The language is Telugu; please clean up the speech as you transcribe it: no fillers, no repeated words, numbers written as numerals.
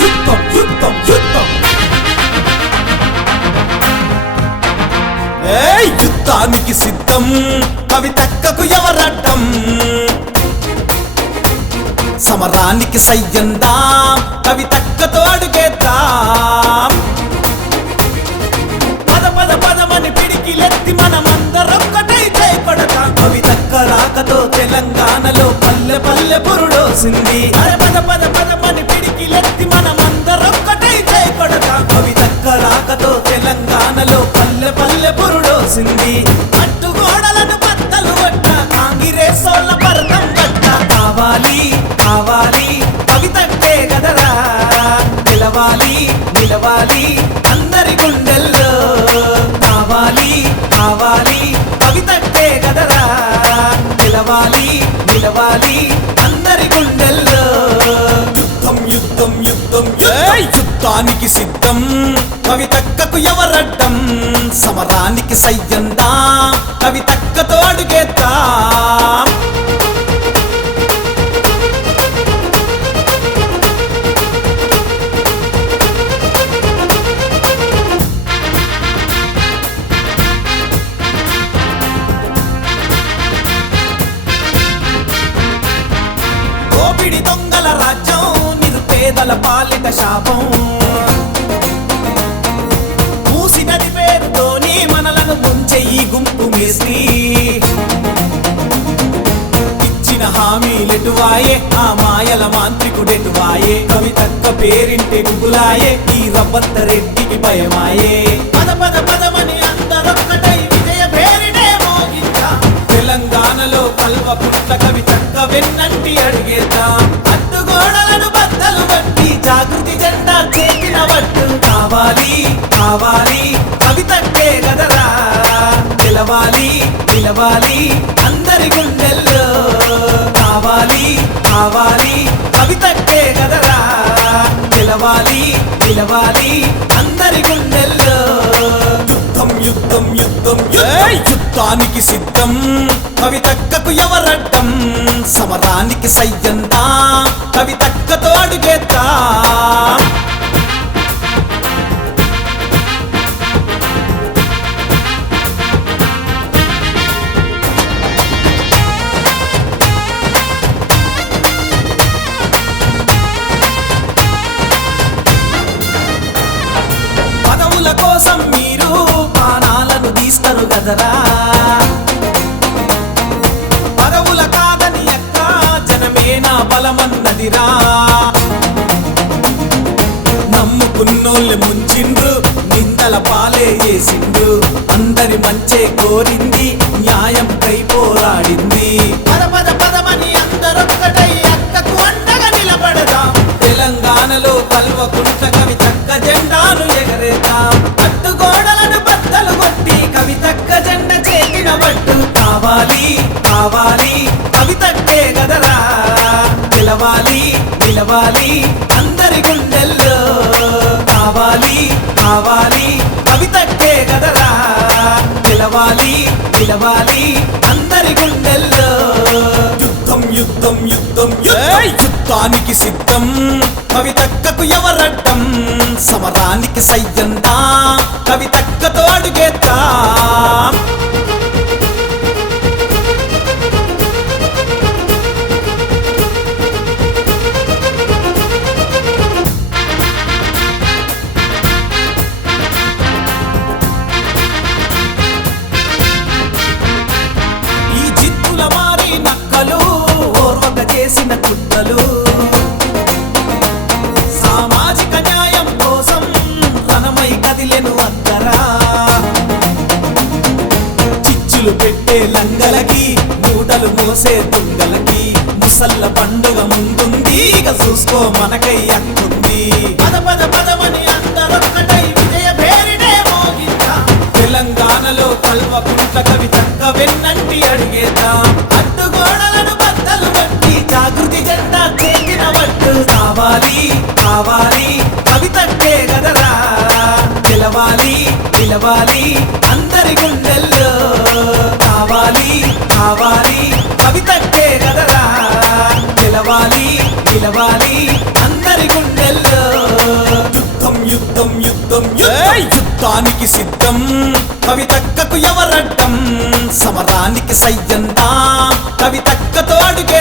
యుద్ధం యుద్ధం యుద్ధం యుద్ధానికి సిద్ధం కవితక్కకు ఎవరడ్డం సమరానికి సయ్యందాం కవితక్కతో అడుగేద్దాం పద పద పదమని పిడికిలెత్తి మనమందరొక్కటై చేపడతాం కవితక్క రాకతో తెలంగాణలో పల్లె పల్లె పురుడోసింది పద పద పదమని పిడికిలెత్తి మనమందరొక్కటై చేపడతాం కవితక్క రాకతో తెలంగాణలో పల్లె పల్లె పురుడోసింది అడ్డుగోడలను బద్దలు కొట్ట కాంగిరేసోళ్ళ భరతం పట్ట కావాలి కావాలి కవితక్కే గదరా నిలవాలి నిలవాలి అందరి గుండెల్లో కావాలి కావాలి కవితక్కే గదరా నిలవాలి నిలవాలి అందరి గుండెల్లో యుద్ధం యుద్ధం యుద్ధం యుద్ధానికి సిద్ధం కవితక్కకు ఎవరడ్డం సమరానికి సయ్యందా కవితక్కతో అడుగేద్దాం దొంగల రాజ్యం నిరుపేదల పాలిట శాపం మూసినది పేరుతోని మనలను ముంచే ఈ గుంపు మేస్త్రీ ఇచ్చిన హామీలెటువాయే ఆ మాయల మాంత్రికుడెటువాయే కవితక్క పేరింటి గుగులాయే ఈ రవ్వంత రెడ్డికి భయమాయే పద పద పదమని అందరొక్కటై విజయ పేరినే మోగించా తెలంగాణలో కల్వకుంట్ల కవితక్క వెన్నంటి అడిగేద్దాం అడ్డుగోడలను బద్దలు బట్టి జాగృతి జెండా చేతిన వట్టు కావాలి కావాలి కవితక్కే గదరా నిలవాలి నిలవాలి అందరి గుండెల్లో కావాలి కావాలి కవితక్కే గదరా నిలవాలి నిలవాలి అందరి గుండెల్లో యుద్ధం యుద్ధం యుద్ధం యుద్ధానికి సిద్ధం కవితక్కకు ఎవరడ్డం సమరానికి సయ్యందా కవితక్కతో అడుగేద్దాం పదవుల కోసం మీరు ప్రాణాలను తీస్తారు గదరా పదవుల కాదని ఎక్క జనమేనా బలమన్నదిరా నమ్ముకున్నోళ్ళు ముంచిండ్రు నిందల పాలే చేసిండ్రు అందరి మంచే కోరింది న్యాయంపై పోరాడింది పద పద పదమని అందరొక్కటై అక్కకు అండగా నిలబడదాం తెలంగాణలో కల్వకుంట్ల కవితక్క జెండాను ఎగరేద్దాం అడ్డుగోడలను బద్దలు కొట్టి కవితక్క జెండ చేతిన పట్టు కావాలి కావాలి కవితక్కే గదరా నిలవాలి నిలవాలి అందరి గుండెల్లో కావాలి కావాలి కవితక్కే గదరా నిలవాలి నిలవాలి అందరి గుండెల్లో యుద్ధం యుద్ధం యుద్ధం యుద్ధానికి సిద్ధం కవితక్కకు ఎవరడ్డం సమరానికి సయ్యందా కవితక్కతో అడుగేద్దాం ఈ జిత్తుల వారి నక్కలు ఓర్వక చేసిన కుట్రలు సామాజిక న్యాయం కోసం రణమై కదిలెను అద్దరా చిచ్చులు పెట్టే లంగలకి మూటలు మోసే తుంగలకి ముసల్ల పండుగ ముందుంది ఇక చూసుకో మనకై అక్కుంది పద పద పదమని అందరొక్కటై విజయ పేరినే మోగించా తెలంగాణలో కల్వకుంట్ల కవితక్క వెన్నంటి అడిగేద్దాం అడ్డుగోడలను బద్దలు బట్టి జాగృతి జెండా చేతిన వట్టు కావాలి కావాలి కవితక్కే గదరా నిలవాలి నిలవాలి అందరి గుండెల్లో కావాలి కావాలి కవితక్కే గదరా నిలవాలి నిలవాలి అందరి గుండెల్లో యుద్ధం యుద్ధం యుద్ధానికి సిద్ధం కవితక్కకు ఎవరడ్డం సమరానికి సయ్యందా కవితక్కతో అడుగే